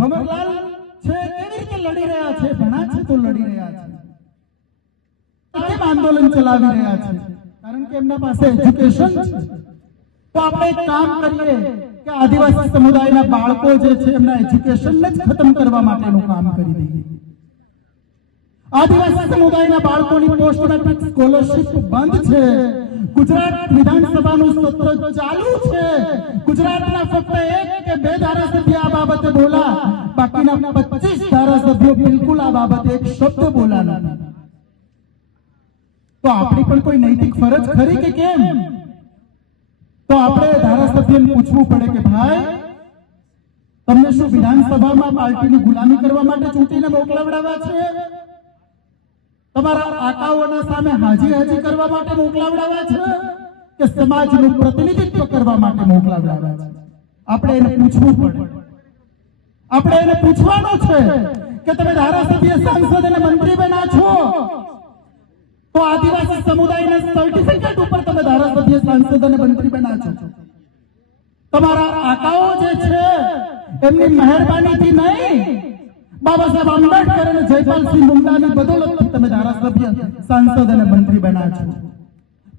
ભમરલાલ છે કેવી રીતે લડી રહ્યા છે ભણા છે તો લડી રહ્યા છે કેમ આંદોલન ચલાવી રહ્યા છે કારણ કે એમના પાસે એજ્યુકેશન છે તો આપણે કામ કરીએ કે આદિવાસી સમુદાયના બાળકો જે છે એમના એજ્યુકેશનને જ ખતમ કરવા માટેનું કામ કરી દઈએ આદિવાસી સમુદાયના બાળકોની પોસ્ટ મેટ્રિક સ્કોલરશિપ બંધ છે ગુજરાત વિધાનસભાનું સત્ર ચાલુ છે ગુજરાતના ફક્ત એક કે બે ધારાસભ્ય આ બાબતે બોલા બાકીના પચીસ ધારાસભ્યો બિલકુલ આ બાબતે એક શબ્દ બોલા તો આપણી પણ કોઈ નૈતિક ફરજ ખરી કે કેમ તો આપણે ધારાસભ્યને પૂછવું પડે કે ભાઈ તમને શું વિધાનસભામાં પાર્ટીની ગુલામી કરવા માટે ચૂંટીને મોકલાવડાવા છે તમારા આકાઓના સામે હાજી હાજી કરવા માટે મોકલાવડાવ્યા છે કે સમાજનું પ્રતિનિધિત્વ કરવા માટે મોકલાવડાવ્યા છે આપણે એને પૂછવું પડે આપણે એને પૂછવાનું છે કે તમે ધારાસભ્ય સાંસદ અને મંત્રી બના છો તો આદિવાસી સમુદાયને સર્ટિફિકેટ ઉપર તમે ધારાસભ્ય સાંસદ અને મંત્રી બના છો તમારા આકાઓ જે છે એમની મહેરબાનીથી નહીં બાબા સાહેબ આંબેડકર અને જયપાલસિંહ મુંડાની બદોલત તમે ધારાસભ્ય સાંસદ અને મંત્રી બન્યા છો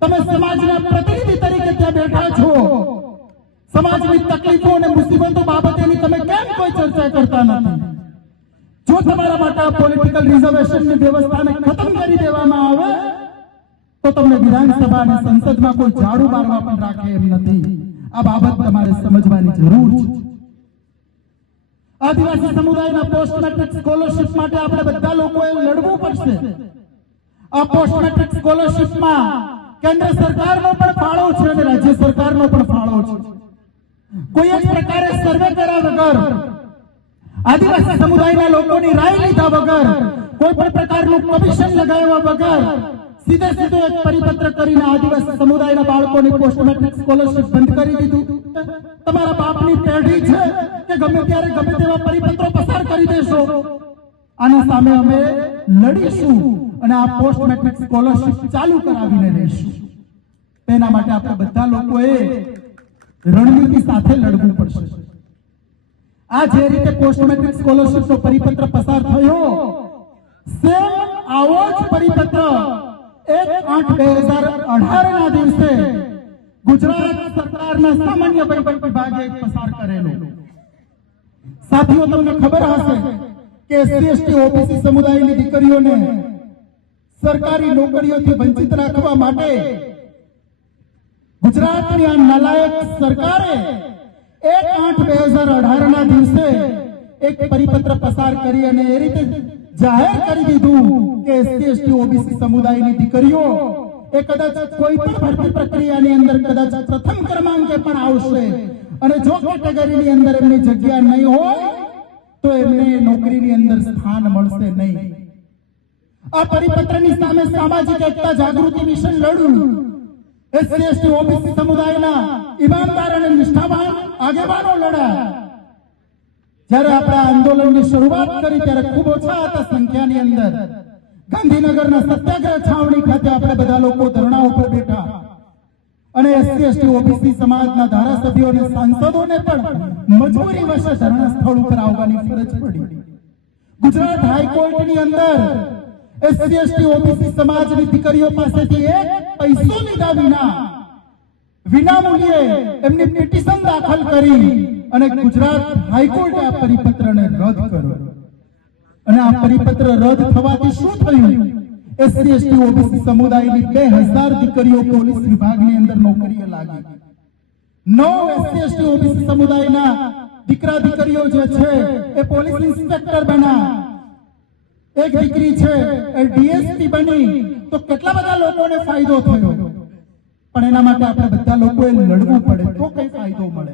તમે સમાજના પ્રતિનિધિ તરીકે ત્યાં બેઠા છો સમાજની તકલીફો અને મુસીબતો બાબતેની તમે કેમ કોઈ ચર્ચા કરતા નથી જો તમારા માટે પોલિટિકલ રિઝર્વેશનની વ્યવસ્થાને ખતમ કરી દેવામાં આવે તો તમને વિધાનસભા અને સંસદમાં કોઈ ઝાડુ મારવા પણ રાખે એમ નથી આ બાબત તમારે સમજવાની જરૂર છે આદિવાસી સમુદાયના પોસ્ટ મેટ્રિક સ્કોલરશિપ માટે આપણે બધા લોકોએ લડવું પડશે આ પોસ્ટ મેટ્રિક સ્કોલરશિપમાં કેન્દ્ર સરકારનો પણ ફાળો છે અને રાજ્ય સરકારનો પણ ફાળો છે કોઈ જ પ્રકારે સર્વે કર્યા વગર આદિવાસી સમુદાયના લોકોની રાય લીધા વગર કોઈ પણ પ્રકારનું કમિશન લગાવ્યા વગર સીધે સીધો એક પરિપત્ર કરીને આદિવાસી સમુદાયના બાળકોની પોસ્ટ મેટ્રિક સ્કોલરશિપ બંધ કરી દીધું તમારા બાપની પેઢી છે ગમે ત્યારે ગમે તેવા પરિપત્રો પસાર કરી દેશો આના સામે અમે લડીશું અને આ પોસ્ટ મેટ્રિક સ્કોલરશિપ ચાલુ કરાવીને રહીશું તેના માટે આપણે બધા લોકોએ રણનીતિ સાથે લડવું પડશે આ જે રીતે પોસ્ટ મેટ્રિક સ્કોલરશિપનો પરિપત્ર પસાર થયો સેમ આવો જ પરિપત્ર એક આઠ બે હજાર અઢાર ના દિવસે ગુજરાત સરકારના સામાન્ય પરિપત્ર વિભાગે પસાર કરેલો સાથીઓ તમને ખબર હશે કે એસસી ઓબીસી સમુદાયની દીકરીઓને સરકારી નોકરીઓથી વંચિત રાખવા માટે ગુજરાતની આ નાલાયક સરકારે એક આઠ બે હજાર અઢાર ના દિવસે એક પરિપત્ર પસાર કરી અને એ રીતે જાહેર કરી દીધું કે એસસી એસટી ઓબીસી સમુદાયની દીકરીઓ એ કદાચ કોઈ પણ ભરતી પ્રક્રિયાની અંદર કદાચ પ્રથમ ક્રમાંકે પણ આવશે અને જો કેટેગરીની અંદર એમની જગ્યા નહીં હોય તો એમને નોકરીની અંદર સ્થાન મળશે નહીં આ પરિપત્રની સામે સામાજિક એકતા જાગૃતિ મિશન લડવું એસસી એસટી ઓબીસી સમુદાયના ઈમાનદાર અને નિષ્ઠાવાન આગેવાનો લડ્યા જ્યારે આપણે આંદોલનની શરૂઆત કરી ત્યારે ખૂબ ઓછા હતા સંખ્યાની અંદર ગાંધીનગરના સત્યાગ્રહ છાવણી ખાતે આપણે બધા લોકો ધરણા ઉપર અને એસસી એસટી ઓબીસી સમાજના ધારાસભ્યો અને સાંસદોને પણ મજબૂરી વશે ધરણા સ્થળ ઉપર આવવાની ફરજ પડી ગુજરાત હાઈકોર્ટની અંદર એસસી એસટી ઓબીસી સમાજની દીકરીઓ પાસેથી એક પૈસો લીધા વિના વિનામૂલ્યે એમની પિટિશન દાખલ કરી અને ગુજરાત હાઈકોર્ટે આ પરિપત્રને રદ કર્યો અને આ પરિપત્ર રદ થવાથી શું થયું એસસી એસટી ઓબીસી સમુદાયની બે હજાર દીકરીઓ પોલીસ વિભાગની અંદર નોકરીએ લાગી નવ એસસી એસટી ઓબીસી સમુદાયના દીકરા દીકરીઓ જે છે એ પોલીસ ઇન્સ્પેક્ટર બના એક દીકરી છે એ ડીએસપી બની તો કેટલા બધા લોકોને ફાયદો થયો પણ એના માટે આપણે બધા લોકોએ લડવું પડે તો કઈ ફાયદો મળે